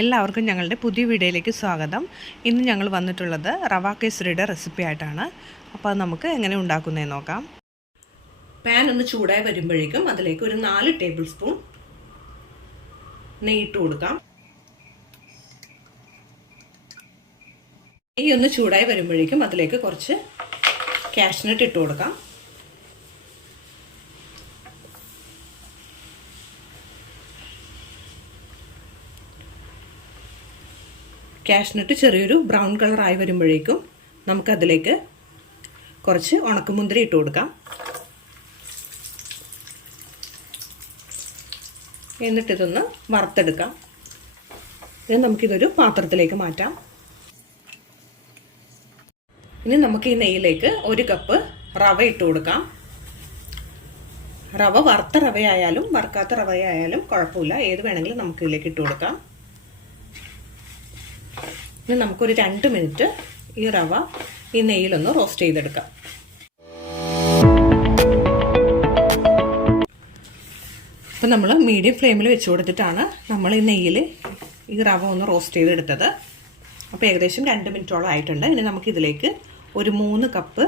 എല്ലാവർക്കും ഞങ്ങളുടെ പുതിയ വീഡിയോയിലേക്ക് സ്വാഗതം. ഇന്ന് ഞങ്ങൾ വന്നിട്ടുള്ളത് റവ കേസരിയുടെ റെസിപ്പി ആയിട്ടാണ്. അപ്പോൾ അത് നമുക്ക് എങ്ങനെ ഉണ്ടാക്കുന്നതെന്ന് നോക്കാം. പാൻ ഒന്ന് ചൂടായി വരുമ്പോഴേക്കും അതിലേക്ക് ഒരു 4 ടേബിൾ സ്പൂൺ നെയ്യ് ഇട്ട് കൊടുക്കാം. നെയ്യ് ഒന്ന് ചൂടായി വരുമ്പോഴേക്കും അതിലേക്ക് കുറച്ച് കാഷ്നട്ട് ഇട്ട് കൊടുക്കാം. കാഷ്നട്ട് ചെറിയൊരു ബ്രൗൺ കളർ ആയി വരുമ്പോഴേക്കും നമുക്കതിലേക്ക് കുറച്ച് ഉണക്കമുന്തിരി ഇട്ട് കൊടുക്കാം. എന്നിട്ടിതൊന്ന് വറുത്തെടുക്കാം. ഇനി നമുക്കിതൊരു പാത്രത്തിലേക്ക് മാറ്റാം. ഇനി നമുക്ക് ഈ നെയ്യിലേക്ക് 1 കപ്പ് റവ ഇട്ട് കൊടുക്കാം. റവ വറുത്ത റവയായാലും വറുക്കാത്ത റവയായാലും കുഴപ്പമില്ല, ഏത് വേണമെങ്കിലും നമുക്ക് ഇതിലേക്ക് ഇട്ട് കൊടുക്കാം. ഇനി നമുക്കൊരു 2 മിനിറ്റ് ഈ റവ ഈ നെയ്യിലൊന്ന് റോസ്റ്റ് ചെയ്തെടുക്കാം. അപ്പം നമ്മൾ മീഡിയം ഫ്ലെയിമിൽ വെച്ച് കൊടുത്തിട്ടാണ് നമ്മൾ ഈ നെയ്യിൽ ഈ റവ ഒന്ന് റോസ്റ്റ് ചെയ്തെടുത്തത്. അപ്പോൾ ഏകദേശം 2 മിനിറ്റോളം ആയിട്ടുണ്ട്. ഇനി നമുക്കിതിലേക്ക് ഒരു 3 കപ്പ്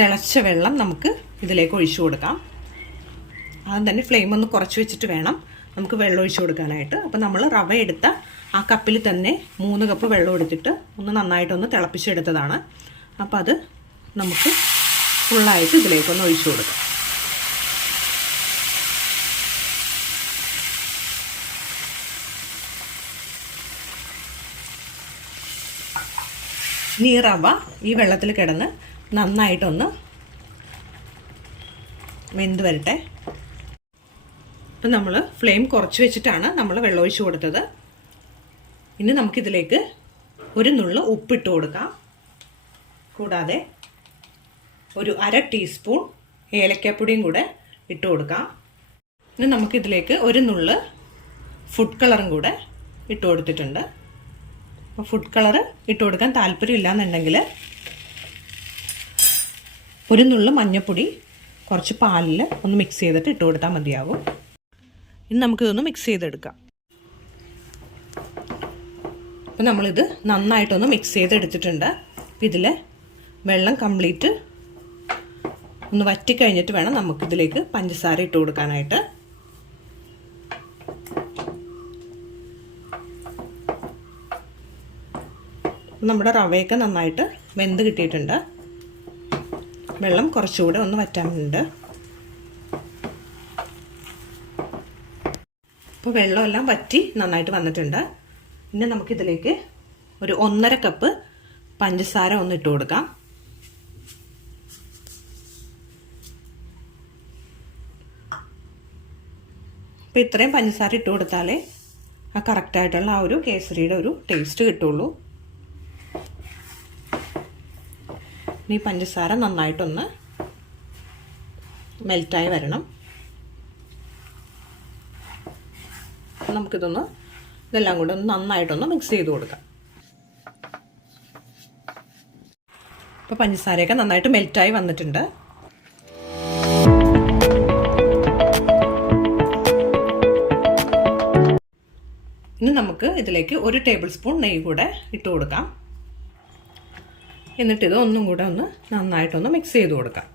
തിളച്ച വെള്ളം നമുക്ക് ഇതിലേക്ക് ഒഴിച്ചു കൊടുക്കാം. ആദ്യം തന്നെ ഫ്ലെയിം ഒന്ന് കുറച്ച് വെച്ചിട്ട് വേണം നമുക്ക് വെള്ളം ഒഴിച്ചു കൊടുക്കാനായിട്ട്. അപ്പോൾ നമ്മൾ റവ എടുത്ത ആ കപ്പിൽ തന്നെ 3 കപ്പ് വെള്ളം എടുത്തിട്ട് ഒന്ന് നന്നായിട്ടൊന്ന് തിളപ്പിച്ചെടുത്തതാണ്. അപ്പോൾ അത് നമുക്ക് ഫുള്ളായിട്ട് ഇതിലേക്കൊന്ന് ഒഴിച്ചു കൊടുക്കാം. ഇനി ഈ റവ ഈ വെള്ളത്തിൽ കിടന്ന് നന്നായിട്ടൊന്ന് വെന്ത് വരട്ടെ. അപ്പം നമ്മൾ ഫ്ലെയിം കുറച്ച് വെച്ചിട്ടാണ് നമ്മൾ വെള്ളം ഒഴിച്ചു കൊടുത്തത്. ഇനി നമുക്കിതിലേക്ക് ഒരു നുള്ള് ഉപ്പിട്ട് കൊടുക്കാം. കൂടാതെ ഒരു 1/2 ടീസ്പൂൺ ഏലക്കാപ്പൊടിയും കൂടെ ഇട്ട് കൊടുക്കാം. ഇനി നമുക്കിതിലേക്ക് ഒരു നുള്ള് ഫുഡ് കളറും കൂടെ ഇട്ട് കൊടുത്തിട്ടുണ്ട്. അപ്പോൾ ഫുഡ് കളർ ഇട്ട് കൊടുക്കാൻ താല്പര്യമില്ല എന്നുണ്ടെങ്കിൽ ഒരു നുള്ള് മഞ്ഞൾപ്പൊടി കുറച്ച് പാലിൽ ഒന്ന് മിക്സ് ചെയ്തിട്ട് ഇട്ട് കൊടുത്താൽ മതിയാവും. ഇനി നമുക്കിതൊന്ന് മിക്സ് ചെയ്തെടുക്കാം. അപ്പോൾ നമ്മളിത് നന്നായിട്ടൊന്ന് മിക്സ് ചെയ്തെടുത്തിട്ടുണ്ട്. അപ്പോൾ ഇതിൽ വെള്ളം കംപ്ലീറ്റ് ഒന്ന് വറ്റിക്കഴിഞ്ഞിട്ട് വേണം നമുക്കിതിലേക്ക് പഞ്ചസാര ഇട്ട് കൊടുക്കാനായിട്ട്. നമ്മുടെ റവയൊക്കെ നന്നായിട്ട് വെന്ത് കിട്ടിയിട്ടുണ്ട്. വെള്ളം കുറച്ചുകൂടെ ഒന്ന് വറ്റാനുണ്ട്. അപ്പോൾ വെള്ളമെല്ലാം വറ്റി നന്നായിട്ട് വന്നിട്ടുണ്ട്. പിന്നെ നമുക്കിതിലേക്ക് ഒരു 1.5 കപ്പ് പഞ്ചസാര ഒന്ന് ഇട്ട് കൊടുക്കാം. അപ്പോൾ ഇത്രയും പഞ്ചസാര ഇട്ട് കൊടുത്താലേ ആ കറക്റ്റായിട്ടുള്ള ആ ഒരു കേസരിയുടെ ഒരു ടേസ്റ്റ് കിട്ടുള്ളൂ. ഈ പഞ്ചസാര നന്നായിട്ടൊന്ന് മെൽറ്റായി വരണം. നമുക്കിതൊന്ന് ഇതെല്ലാം കൂടെ ഒന്ന് നന്നായിട്ടൊന്ന് മിക്സ് ചെയ്ത് കൊടുക്കാം. അപ്പോൾ പഞ്ചസാരയൊക്കെ നന്നായിട്ട് മെൽറ്റായി വന്നിട്ടുണ്ട്. ഇനി നമുക്ക് ഇതിലേക്ക് 1 ടേബിൾ സ്പൂൺ നെയ്യ് കൂടെ ഇട്ട് കൊടുക്കാം. എന്നിട്ടിത് ഒന്നും കൂടെ ഒന്ന് നന്നായിട്ടൊന്ന് മിക്സ് ചെയ്ത് കൊടുക്കാം.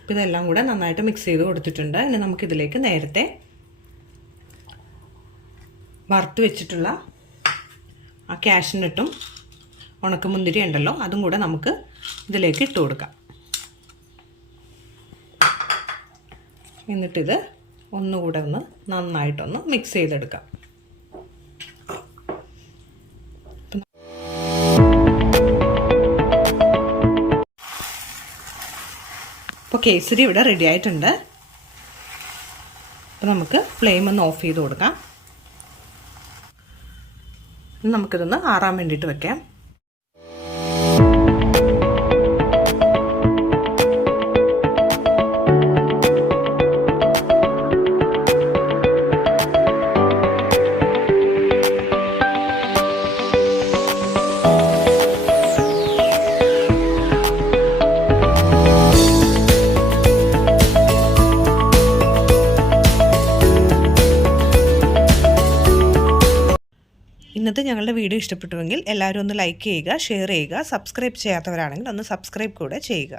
അപ്പോൾ ഇതെല്ലാം കൂടെ നന്നായിട്ട് മിക്സ് ചെയ്ത് കൊടുത്തിട്ടുണ്ട്. ഇനി നമുക്കിതിലേക്ക് നേരത്തെ വറുത്ത് വെച്ചിട്ടുള്ള ആ കാഷ്നട്ടും ഉണക്കമുന്തിരി ഉണ്ടല്ലോ അതും കൂടെ നമുക്ക് ഇതിലേക്ക് ഇട്ട് കൊടുക്കാം. എന്നിട്ടിത് ഒന്നുകൂടെ ഒന്ന് നന്നായിട്ടൊന്ന് മിക്സ് ചെയ്തെടുക്കാം. അപ്പോൾ കേസരി ഇവിടെ റെഡി ആയിട്ടുണ്ട്. അപ്പോൾ നമുക്ക് ഫ്ലെയിം ഒന്ന് ഓഫ് ചെയ്ത് കൊടുക്കാം. നമുക്കിതൊന്ന് ആറാൻ വേണ്ടിയിട്ട് വെക്കാം. ഇന്നത്തെ ഞങ്ങളുടെ വീഡിയോ ഇഷ്ടപ്പെട്ടുവെങ്കിൽ എല്ലാവരും ഒന്ന് ലൈക്ക് ചെയ്യുക, ഷെയർ ചെയ്യുക, സബ്സ്ക്രൈബ് ചെയ്യാത്തവരാണെങ്കിൽ ഒന്ന് സബ്സ്ക്രൈബ് കൂടെ ചെയ്യുക.